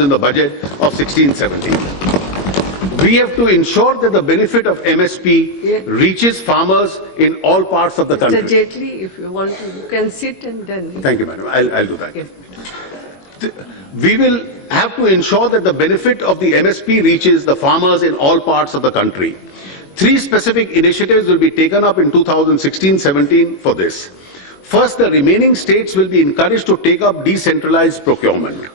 in the budget of 16-17. We have to ensure that the benefit of MSP reaches farmers in all parts of the country. Mr. Jaitley, if you want to, you can sit and then... Thank you, madam. I'll do that. Okay. We will have to ensure that the benefit of the MSP reaches the farmers in all parts of the country. 3 specific initiatives will be taken up in 2016-17 for this. First, the remaining states will be encouraged to take up decentralized procurement.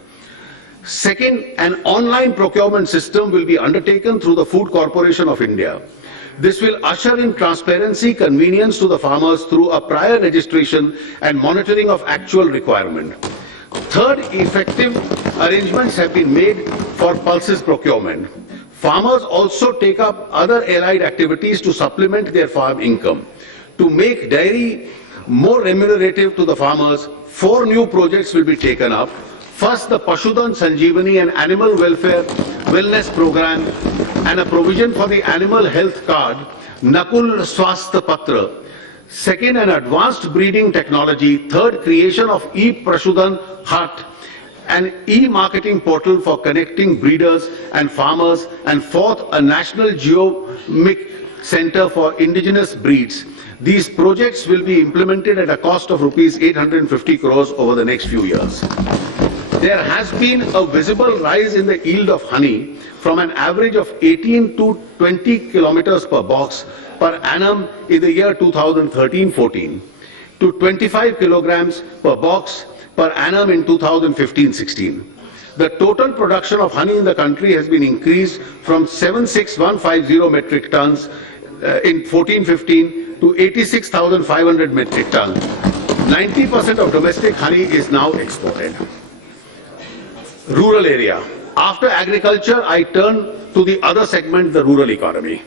Second, an online procurement system will be undertaken through the Food Corporation of India. This will usher in transparency, convenience to the farmers through a prior registration and monitoring of actual requirement. Third, effective arrangements have been made for pulses procurement. Farmers also take up other allied activities to supplement their farm income. To make dairy more remunerative to the farmers, 4 new projects will be taken up. First, the Pashudan Sanjeevani and Animal Welfare Wellness Program and a provision for the Animal Health Card, Nakul Swasthya Patra. Second, an advanced breeding technology. Third, creation of E-Pashudan Hut, an e-marketing portal for connecting breeders and farmers. And fourth, a national geomic center for indigenous breeds. These projects will be implemented at a cost of rupees 850 crores over the next few years. There has been a visible rise in the yield of honey from an average of 18 to 20 kilometers per box per annum in the year 2013-14 to 25 kilograms per box per annum in 2015-16. The total production of honey in the country has been increased from 76,150 metric tons in 14-15 to 86,500 metric tons. 90% of domestic honey is now exported. Rural area. After agriculture, I turn to the other segment, the rural economy.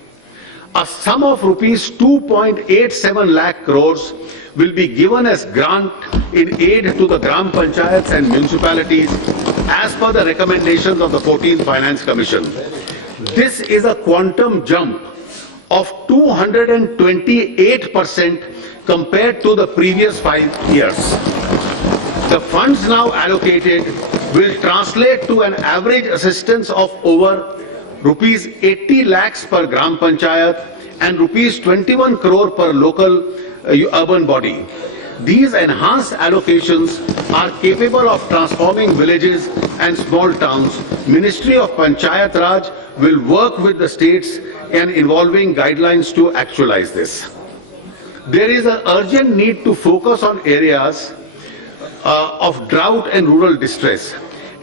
A sum of rupees 2.87 lakh crores will be given as grant in aid to the Gram Panchayats and municipalities as per the recommendations of the 14th Finance Commission. This is a quantum jump of 228% compared to the previous 5 years. The funds now allocated will translate to an average assistance of over rupees 80 lakhs per Gram Panchayat and rupees 21 crore per local urban body. These enhanced allocations are capable of transforming villages and small towns. Ministry of Panchayat Raj will work with the states and involving guidelines to actualize this. There is an urgent need to focus on areas of drought and rural distress.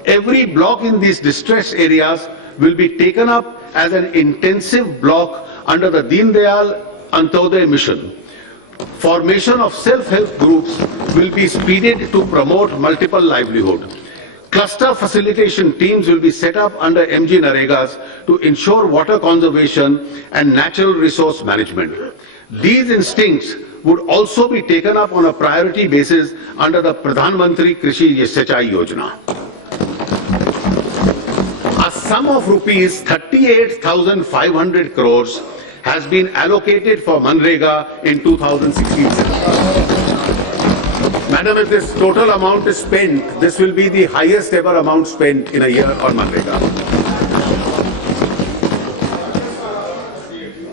Every block in these distressed areas will be taken up as an intensive block under the Deen Dayal Antyodaya mission. Formation of self-help groups will be speeded to promote multiple livelihood. Cluster facilitation teams will be set up under MG Naregas to ensure water conservation and natural resource management. These instincts would also be taken up on a priority basis under the Pradhan Mantri Krishi Sinchai Yojana. A sum of rupees 38,500 crores has been allocated for Manrega in 2016-17. Madam, if this total amount is spent, this will be the highest ever amount spent in a year on Manrega.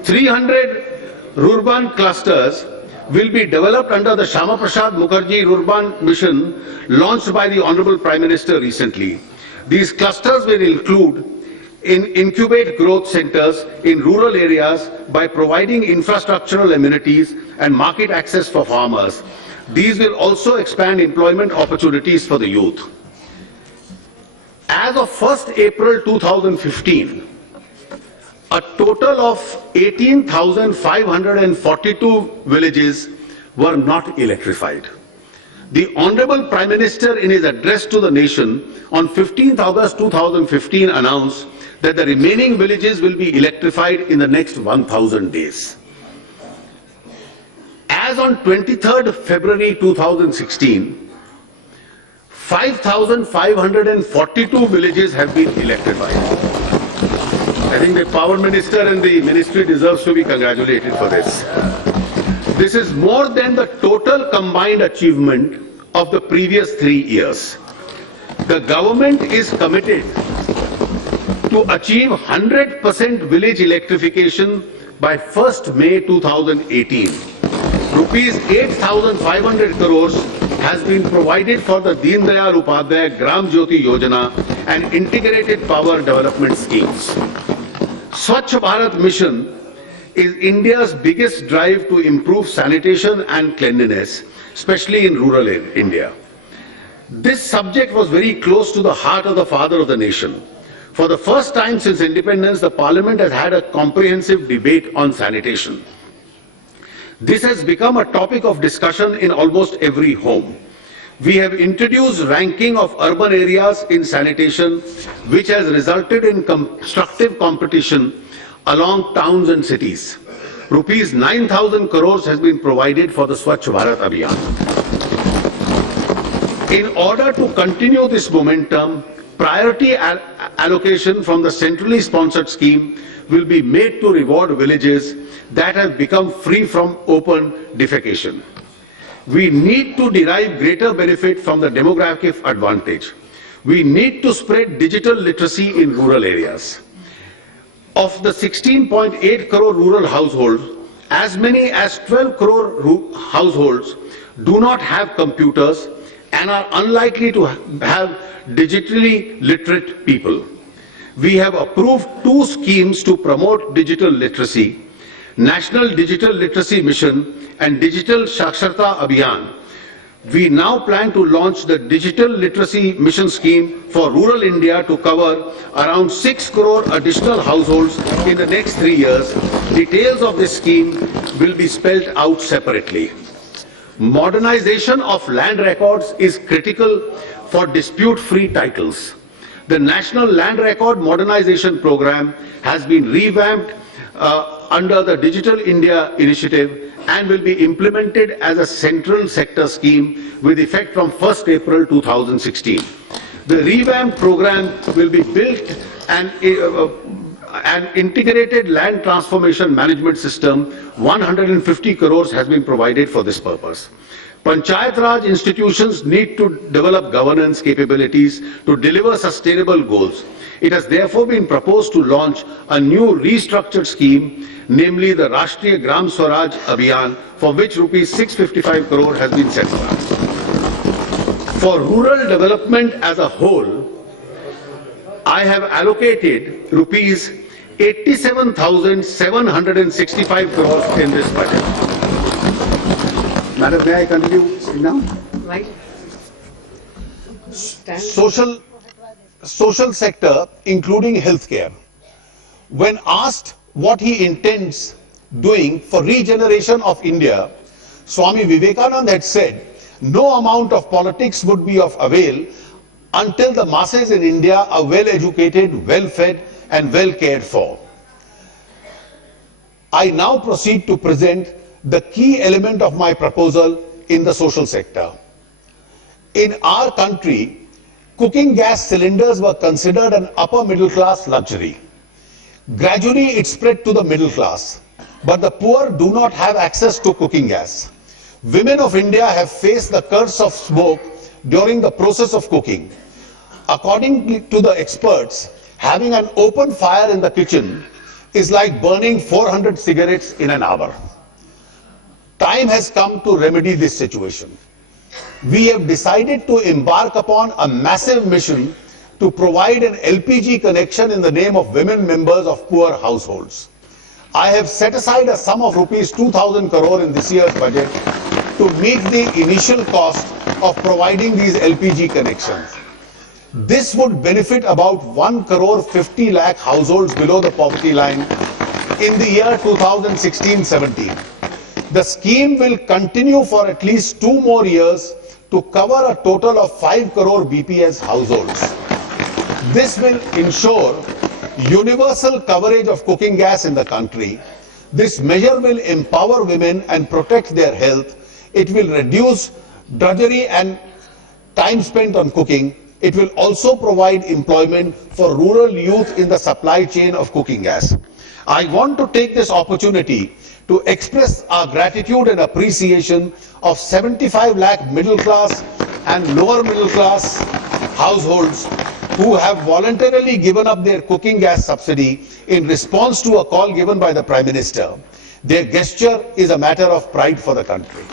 300 Rurban clusters will be developed under the Shama Prasad Mukherjee Rurban mission launched by the Honorable Prime Minister recently. These clusters will include incubate growth centers in rural areas by providing infrastructural amenities and market access for farmers. These will also expand employment opportunities for the youth. As of 1st April 2015, a total of 18,542 villages were not electrified. The Honorable Prime Minister, in his address to the nation on 15th August 2015, announced that the remaining villages will be electrified in the next 1,000 days. As on 23rd February 2016, 5,542 villages have been electrified. I think the Power Minister and the Ministry deserves to be congratulated for this. This is more than the total combined achievement of the previous 3 years. The government is committed to achieve 100% village electrification by 1st May 2018. Rupees 8,500 crores has been provided for the Deen Dayal Upadhyaya Gram Jyoti Yojana and integrated power development schemes. Swachh Bharat Mission is India's biggest drive to improve sanitation and cleanliness, especially in rural India. This subject was very close to the heart of the father of the nation. For the first time since independence, the Parliament has had a comprehensive debate on sanitation. This has become a topic of discussion in almost every home. We have introduced ranking of urban areas in sanitation, which has resulted in constructive competition along towns and cities. Rupees 9,000 crores has been provided for the Swachh Bharat Abhiyan. In order to continue this momentum, priority allocation from the centrally sponsored scheme will be made to reward villages that have become free from open defecation. We need to derive greater benefit from the demographic advantage. We need to spread digital literacy in rural areas. Of the 16.8 crore rural households, as many as 12 crore households do not have computers and are unlikely to have digitally literate people. We have approved 2 schemes to promote digital literacy: National Digital Literacy Mission and Digital Saksharta Abhiyan. We now plan to launch the Digital Literacy Mission scheme for rural India to cover around 6 crore additional households in the next 3 years. Details of this scheme will be spelled out separately. Modernization of land records is critical for dispute-free titles. The National Land Record Modernization Program has been revamped under the Digital India initiative and will be implemented as a central sector scheme with effect from 1st April 2016. The revamped program will be built and an integrated land transformation management system. 150 crores has been provided for this purpose. Panchayat Raj institutions need to develop governance capabilities to deliver sustainable goals. It has therefore been proposed to launch a new restructured scheme, namely the Rashtriya Gram Swaraj Abhiyan, for which rupees 655 crore has been set aside. For rural development as a whole, I have allocated rupees 87,765 crores in this budget. Madam, may I continue now? Right. Social sector, including healthcare. When asked what he intends doing for regeneration of India, Swami Vivekananda had said, no amount of politics would be of avail until the masses in India are well educated, well fed and well cared for. I now proceed to present the key element of my proposal in the social sector. In our country, cooking gas cylinders were considered an upper middle class luxury. Gradually it spread to the middle class, but the poor do not have access to cooking gas. Women of India have faced the curse of smoke during the process of cooking. According to the experts, having an open fire in the kitchen is like burning 400 cigarettes in an hour. Time has come to remedy this situation. We have decided to embark upon a massive mission to provide an LPG connection in the name of women members of poor households. I have set aside a sum of rupees 2,000 crore in this year's budget to meet the initial cost of providing these LPG connections. This would benefit about 1 crore 50 lakh households below the poverty line in the year 2016-17. The scheme will continue for at least 2 more years to cover a total of 5 crore BPS households. This will ensure universal coverage of cooking gas in the country. This measure will empower women and protect their health. It will reduce drudgery and time spent on cooking. It will also provide employment for rural youth in the supply chain of cooking gas. I want to take this opportunity to express our gratitude and appreciation of 75 lakh middle class and lower middle class households who have voluntarily given up their cooking gas subsidy in response to a call given by the Prime Minister. Their gesture is a matter of pride for the country.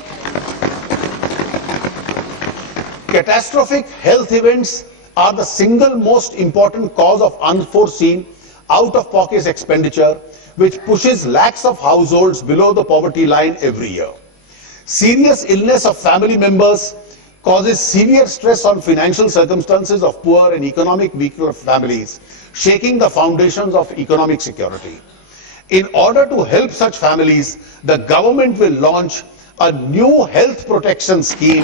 Catastrophic health events are the single most important cause of unforeseen out-of-pocket expenditure, which pushes lakhs of households below the poverty line every year. Serious illness of family members causes severe stress on financial circumstances of poor and economic weaker families, shaking the foundations of economic security. In order to help such families, the government will launch a new health protection scheme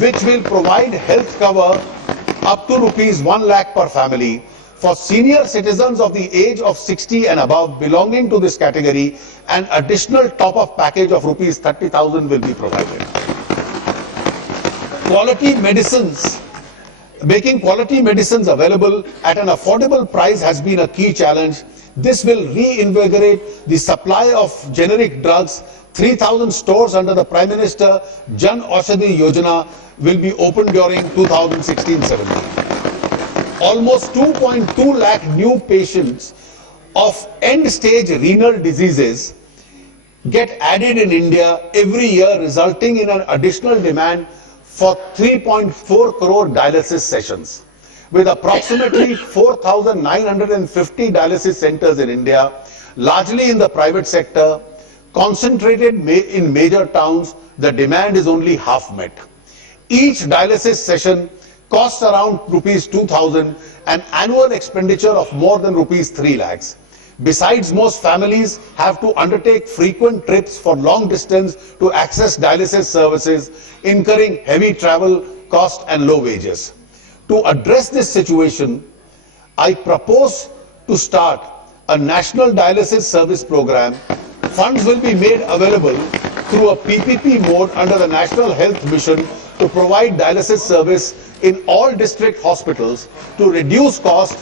which will provide health cover up to rupees 1 lakh per family for senior citizens of the age of 60 and above belonging to this category. An additional top-up package of rupees 30,000 will be provided. Quality medicines, making quality medicines available at an affordable price has been a key challenge. This will reinvigorate the supply of generic drugs. 3,000 stores under the Prime Minister Jan Aushadhi Yojana will be opened during 2016-17. Almost 2.2 lakh new patients of end-stage renal diseases get added in India every year, resulting in an additional demand for 3.4 crore dialysis sessions. With approximately 4,950 dialysis centers in India, largely in the private sector, concentrated in major towns, the demand is only half met. Each dialysis session costs around rupees 2,000, an annual expenditure of more than rupees 3 lakhs. Besides, most families have to undertake frequent trips for long distance to access dialysis services, incurring heavy travel costs and low wages. To address this situation, I propose to start a national dialysis service program. Funds will be made available through a PPP mode under the National Health Mission to provide dialysis service in all district hospitals. To reduce cost,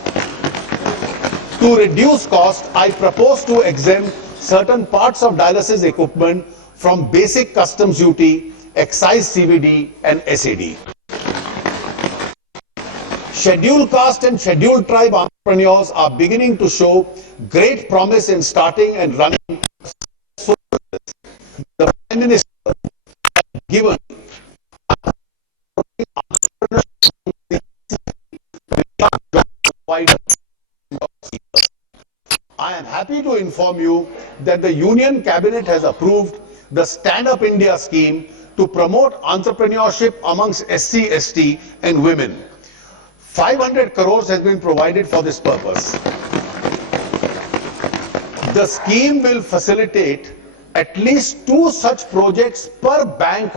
I propose to exempt certain parts of dialysis equipment from basic customs duty, excise CVD and SAD. Scheduled caste and scheduled tribe entrepreneurs are beginning to show great promise in starting and running. The Prime Minister has given I am happy to inform you that the Union Cabinet has approved the Stand Up India scheme to promote entrepreneurship amongst SC, ST and women. 500 crores has been provided for this purpose. The scheme will facilitate at least 2 such projects per bank